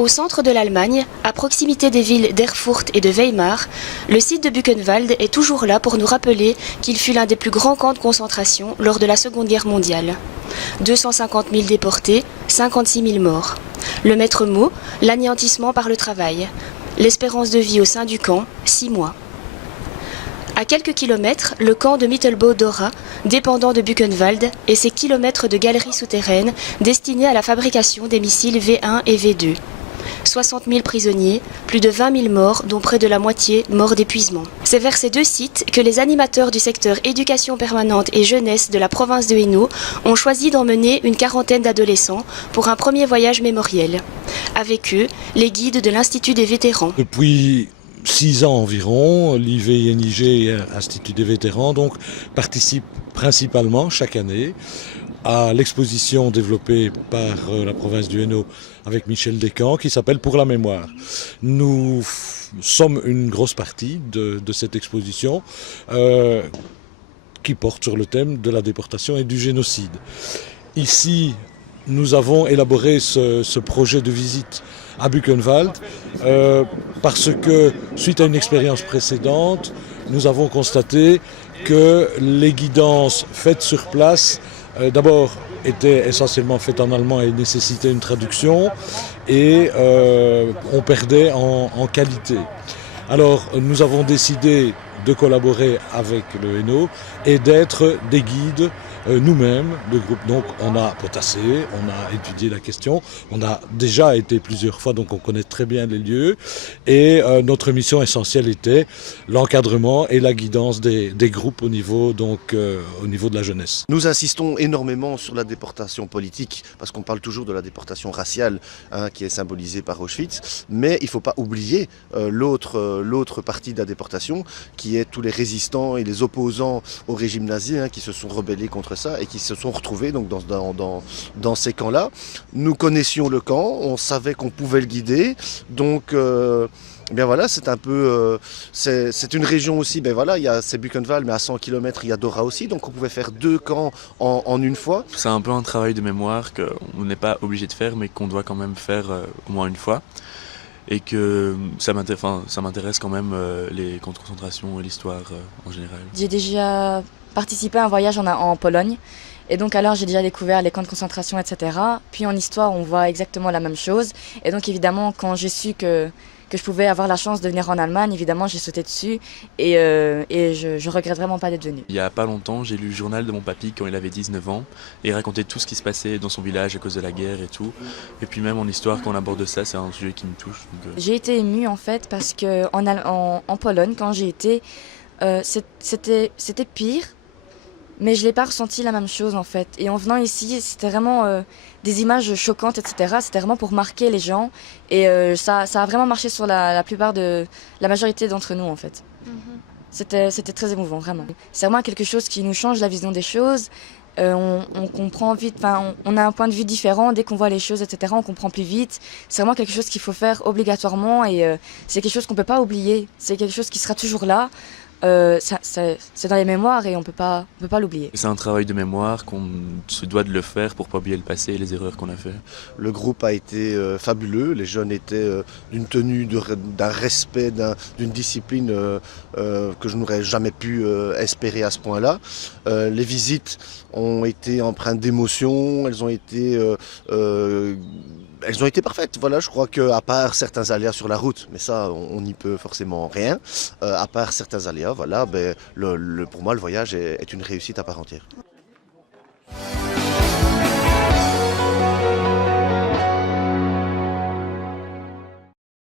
Au centre de l'Allemagne, à proximité des villes d'Erfurt et de Weimar, le site de Buchenwald est toujours là pour nous rappeler qu'il fut l'un des plus grands camps de concentration lors de la Seconde Guerre mondiale. 250 000 déportés, 56 000 morts. Le maître mot, l'anéantissement par le travail. L'espérance de vie au sein du camp, 6 mois. À quelques kilomètres, le camp de Mittelbau-Dora, dépendant de Buchenwald, et ses kilomètres de galeries souterraines destinées à la fabrication des missiles V1 et V2. 60 000 prisonniers, plus de 20 000 morts, dont près de la moitié morts d'épuisement. C'est vers ces deux sites que les animateurs du secteur éducation permanente et jeunesse de la province de Hainaut ont choisi d'emmener une quarantaine d'adolescents pour un premier voyage mémoriel. Avec eux, les guides de l'Institut des vétérans. Depuis 6 ans environ, l'IVNIG, Institut des vétérans, donc, participe principalement chaque année à l'exposition développée par la province du Hainaut avec Michel Descamps qui s'appelle Pour la mémoire. Nous sommes une grosse partie de cette exposition qui porte sur le thème de la déportation et du génocide. Ici, nous avons élaboré ce projet de visite à Buchenwald parce que, suite à une expérience précédente, nous avons constaté que les guidances faites sur place d'abord étaient essentiellement faites en allemand et nécessitaient une traduction et on perdait en qualité. Alors nous avons décidé de collaborer avec le Hainaut et d'être des guides nous-mêmes, le groupe. Donc on a potassé, on a étudié la question, on a déjà été plusieurs fois, donc on connaît très bien les lieux. Et notre mission essentielle était l'encadrement et la guidance des groupes au niveau de la jeunesse. Nous insistons énormément sur la déportation politique, parce qu'on parle toujours de la déportation raciale qui est symbolisée par Auschwitz, mais il ne faut pas oublier l'autre partie de la déportation, qui est tous les résistants et les opposants au régime nazi qui se sont rebellés contre ça et qui se sont retrouvés donc, dans ces camps-là. Nous connaissions le camp, on savait qu'on pouvait le guider, donc bien voilà, c'est un peu, c'est une région aussi, ben voilà, c'est Buchenwald, mais à 100 km il y a Dora aussi, donc on pouvait faire 2 camps en une fois. C'est un peu un travail de mémoire qu'on n'est pas obligé de faire, mais qu'on doit quand même faire au moins une fois. Et que ça m'intéresse quand même les camps de concentration et l'histoire en général. J'ai déjà participé à un voyage en Pologne. Et donc alors j'ai déjà découvert les camps de concentration, etc. Puis en histoire, on voit exactement la même chose. Et donc évidemment, quand j'ai su que je pouvais avoir la chance de venir en Allemagne, évidemment j'ai sauté dessus et je regrette vraiment pas d'être venu. Il y a pas longtemps, j'ai lu le journal de mon papy quand il avait 19 ans et il racontait tout ce qui se passait dans son village à cause de la guerre et tout. Et puis même en histoire, quand on aborde ça, c'est un sujet qui me touche. J'ai été émue en fait parce que en Pologne, quand j'ai été, c'était pire. Mais je n'ai pas ressenti la même chose en fait. Et en venant ici, c'était vraiment des images choquantes, etc. C'était vraiment pour marquer les gens. Et ça a vraiment marché sur la plupart de la majorité d'entre nous en fait. C'était très émouvant, vraiment. C'est vraiment quelque chose qui nous change la vision des choses. On comprend vite, on a un point de vue différent. Dès qu'on voit les choses, etc., on comprend plus vite. C'est vraiment quelque chose qu'il faut faire obligatoirement. Et c'est quelque chose qu'on ne peut pas oublier. C'est quelque chose qui sera toujours là. C'est dans les mémoires et on peut pas l'oublier. C'est un travail de mémoire qu'on se doit de le faire pour pas oublier le passé et les erreurs qu'on a fait. Le groupe a été fabuleux, les jeunes étaient d'une tenue, d'un respect, d'une discipline que je n'aurais jamais pu espérer à ce point-là. Les visites ont été empreintes d'émotion, elles ont été parfaites. Voilà, je crois qu'à part certains aléas sur la route, mais ça, on n'y peut forcément rien, à part certains aléas, voilà, pour moi, le voyage est une réussite à part entière.